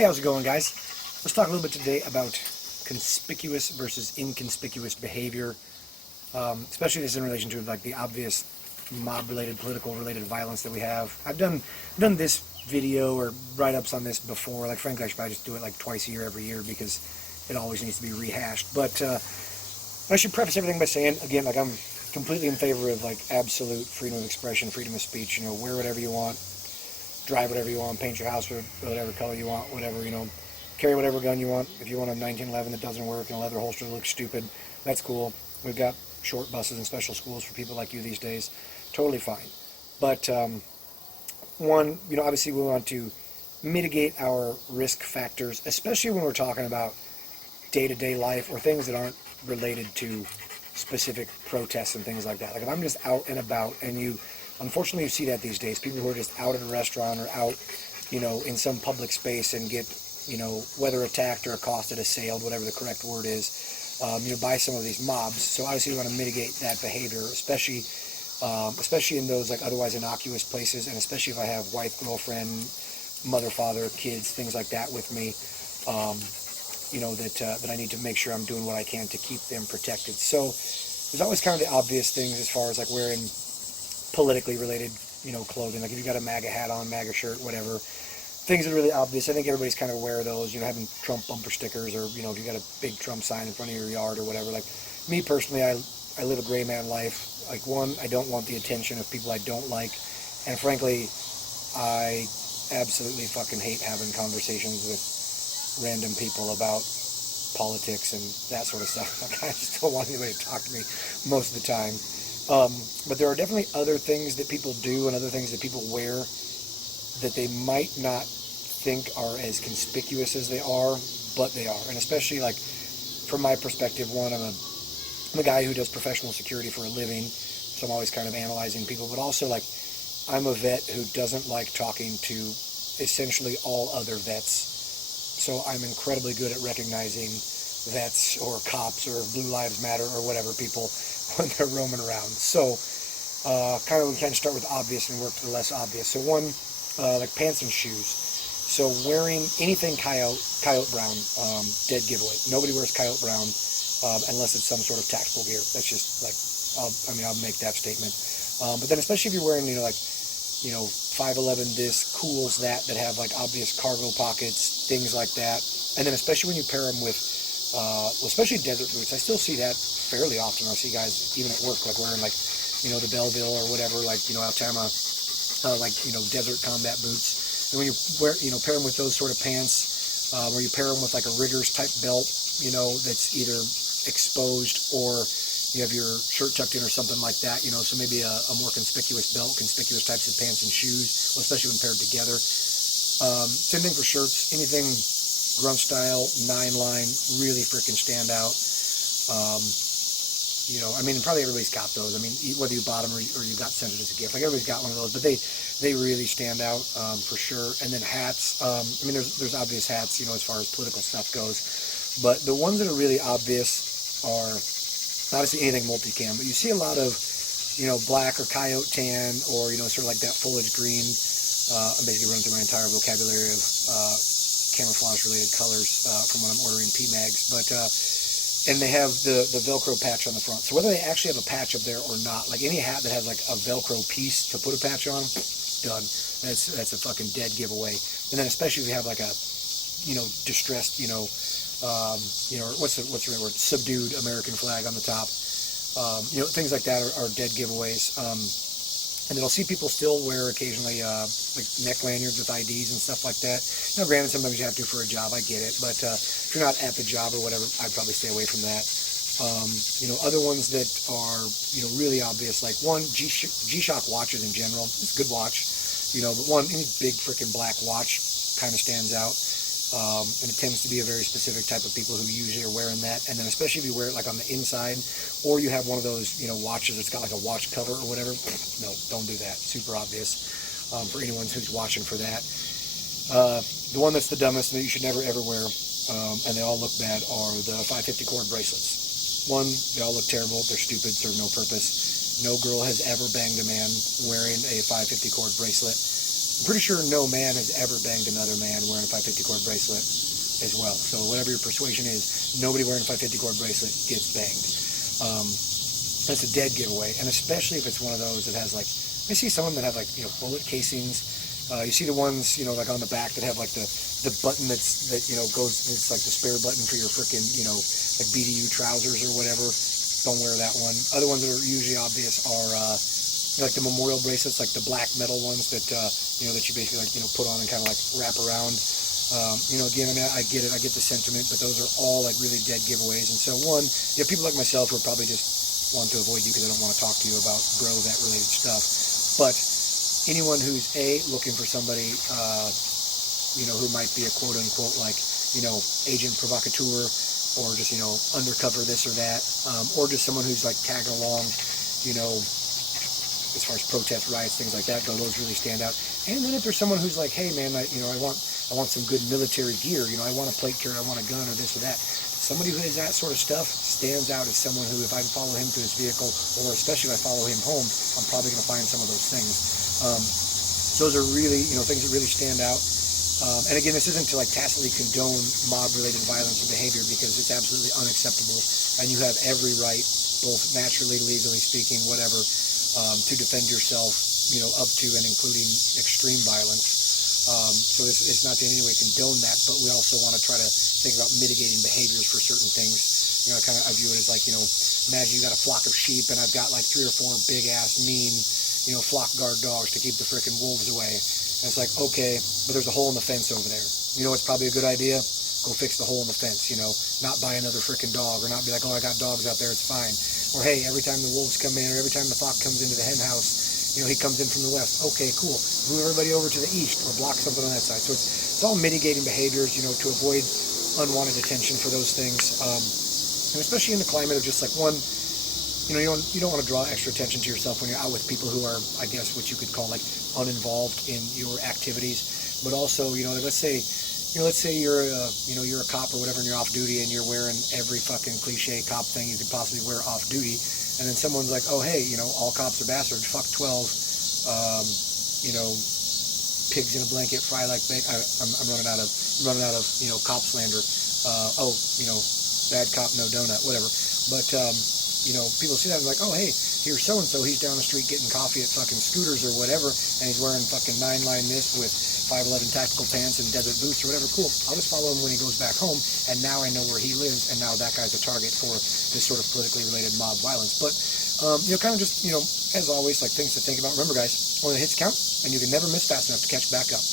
Hey, how's it going, guys? Let's talk a little bit today about conspicuous versus inconspicuous behavior, especially this in relation to like the obvious mob-related, political-related violence that we have. I've done this video or write-ups on this before. Like, frankly, I should probably just do it like twice a year, every year, because it always needs to be rehashed. But I should preface everything by saying, again, like I'm completely in favor of like absolute freedom of expression, freedom of speech. You know, wear whatever you want, drive whatever you want, paint your house with whatever color you want, whatever, you know, carry whatever gun you want. If you want a 1911 that doesn't work and a leather holster that looks stupid, that's cool. We've got short buses and special schools for people like you these days. Totally fine. But one, you know, obviously we want to mitigate our risk factors, especially when we're talking about day-to-day life or things that aren't related to specific protests and things like that. Like if I'm just out and about, and unfortunately you see that these days, people who are just out at a restaurant or out, you know, in some public space and get, you know, whether attacked or accosted, assailed, whatever the correct word is, you know, by some of these mobs. So obviously we want to mitigate that behavior, especially in those like otherwise innocuous places, and especially if I have wife, girlfriend, mother, father, kids, things like that with me. You know, that I need to make sure I'm doing what I can to keep them protected. So there's always kind of the obvious things as far as like wearing politically related, you know, clothing. Like if you've got a MAGA hat on, MAGA shirt, whatever. Things that are really obvious. I think everybody's kind of aware of those. You know, having Trump bumper stickers, or, you know, if you got a big Trump sign in front of your yard or whatever. Like me personally, I live a gray man life. Like one, I don't want the attention of people I don't like. And frankly, I absolutely fucking hate having conversations with random people about politics and that sort of stuff. Like, I just don't want anybody to talk to me most of the time. But there are definitely other things that people do and other things that people wear that they might not think are as conspicuous as they are, but they are. And especially like from my perspective, one, I'm a guy who does professional security for a living, so I'm always kind of analyzing people, but also like I'm a vet who doesn't like talking to essentially all other vets. So I'm incredibly good at recognizing vets or cops or Blue Lives Matter or whatever people when they're roaming around. So we kind of start with obvious and work to the less obvious. So one, like pants and shoes. So wearing anything coyote brown, dead giveaway. Nobody wears coyote brown unless it's some sort of tactical gear. That's just like, I'll make that statement. But then especially if you're wearing, you know, like, you know, 511 this, cools that have like obvious cargo pockets, things like that. And then especially when you pair them with, especially desert boots. I still see that fairly often. I see guys even at work like wearing like, you know, the Belleville or whatever, like, you know, Altama, like, you know, desert combat boots. And when you wear, you know, pair them with those sort of pants, or you pair them with like a riggers type belt, you know, that's either exposed or you have your shirt tucked in or something like that, you know, so maybe a more conspicuous belt, conspicuous types of pants and shoes, well, especially when paired together. Same thing for shirts, anything grunge style, 9-line, really freaking stand out. You know, I mean, probably everybody's got those. I mean, whether you bought them or you got sent it as a gift, like everybody's got one of those, but they really stand out for sure. And then hats, I mean, there's obvious hats, you know, as far as political stuff goes, but the ones that are really obvious are obviously anything multicam, but you see a lot of, you know, black or coyote tan or, you know, sort of like that foliage green. I'm basically running through my entire vocabulary of camouflage-related colors from when I'm ordering PMags, but and they have the Velcro patch on the front. So whether they actually have a patch up there or not, like any hat that has like a Velcro piece to put a patch on, done. That's a fucking dead giveaway. And then especially if you have like a, you know, distressed, you know, what's the right word? Subdued American flag on the top. You know, things like that are dead giveaways. And then I'll see people still wear occasionally like neck lanyards with IDs and stuff like that. You know, granted, sometimes you have to for a job, I get it. But if you're not at the job or whatever, I'd probably stay away from that. You know, other ones that are, you know, really obvious, like one, G-Shock watches in general. It's a good watch, you know, but one, any big freaking black watch kind of stands out. And it tends to be a very specific type of people who usually are wearing that. And then especially if you wear it like on the inside, or you have one of those, you know, watches that's got like a watch cover or whatever. No, don't do that. Super obvious for anyone who's watching for that. The one that's the dumbest and that you should never ever wear, and they all look bad, are the 550 cord bracelets. One, they all look terrible. They're stupid, serve no purpose. No girl has ever banged a man wearing a 550 cord bracelet. I'm pretty sure no man has ever banged another man wearing a 550 cord bracelet as well. So whatever your persuasion is, nobody wearing a 550 cord bracelet gets banged. That's a dead giveaway, and especially if it's one of those that has like, I see some of them that have like, you know, bullet casings. You see the ones, you know, like on the back that have like the button that you know goes, it's like the spare button for your frickin', you know, like BDU trousers or whatever. Don't wear that one. Other ones that are usually obvious are like the memorial bracelets, like the black metal ones that you know, that you basically like, you know, put on and kind of like wrap around. You know, again, I mean, I get it, I get the sentiment, but those are all like really dead giveaways. And so one, you have people like myself who are probably just want to avoid you because I don't want to talk to you about bro vet related stuff. But anyone who's looking for somebody, you know, who might be a quote unquote like, you know, agent provocateur, or just, you know, undercover this or that, or just someone who's like tagging along, you know, as far as protest riots, things like that go, those really stand out. And then if there's someone who's like, hey man, you know, I want some good military gear, you know, I want a plate carrier, I want a gun or this or that. Somebody who has that sort of stuff stands out as someone who, if I follow him to his vehicle, or especially if I follow him home, I'm probably going to find some of those things. So those are really, you know, things that really stand out. And again, this isn't to like tacitly condone mob-related violence or behavior, because it's absolutely unacceptable, and you have every right, both naturally, legally speaking, whatever, to defend yourself, you know, up to and including extreme violence. So this is not to in any way condone that, but we also want to try to think about mitigating behaviors for certain things. You know, I view it as like, you know, imagine you got a flock of sheep, and I've got like 3 or 4 big-ass, mean, you know, flock guard dogs to keep the frickin' wolves away. And it's like, okay, but there's a hole in the fence over there. You know what's probably a good idea? Go fix the hole in the fence, you know, not buy another frickin' dog, or not be like, oh, I got dogs out there, it's fine. Or hey, every time the wolves come in, or every time the flock comes into the hen house, you know, he comes in from the west. Okay, cool. Move everybody over to the east, or block something on that side. So it's all mitigating behaviors, you know, to avoid unwanted attention for those things. And especially in the climate of just like one, you know, you don't want to draw extra attention to yourself when you're out with people who are, I guess, what you could call like uninvolved in your activities. But also, you know, let's say you're a cop or whatever, and you're off duty, and you're wearing every fucking cliche cop thing you could possibly wear off duty, and then someone's like, oh hey, you know, all cops are bastards, fuck 12, you know, pigs in a blanket, fry like bacon. I'm running out of you know, cop slander. Oh, you know, bad cop, no donut, whatever. But you know, people see that and like, oh hey, here's so and so, he's down the street getting coffee at fucking Scooters or whatever, and he's wearing fucking 9-line this with 511 tactical pants and desert boots or whatever. Cool, I'll just follow him when he goes back home, and now I know where he lives, and now that guy's a target for this sort of politically related mob violence. But you know, kind of just, you know, as always, like things to think about. Remember guys, only the hits count, and you can never miss fast enough to catch back up.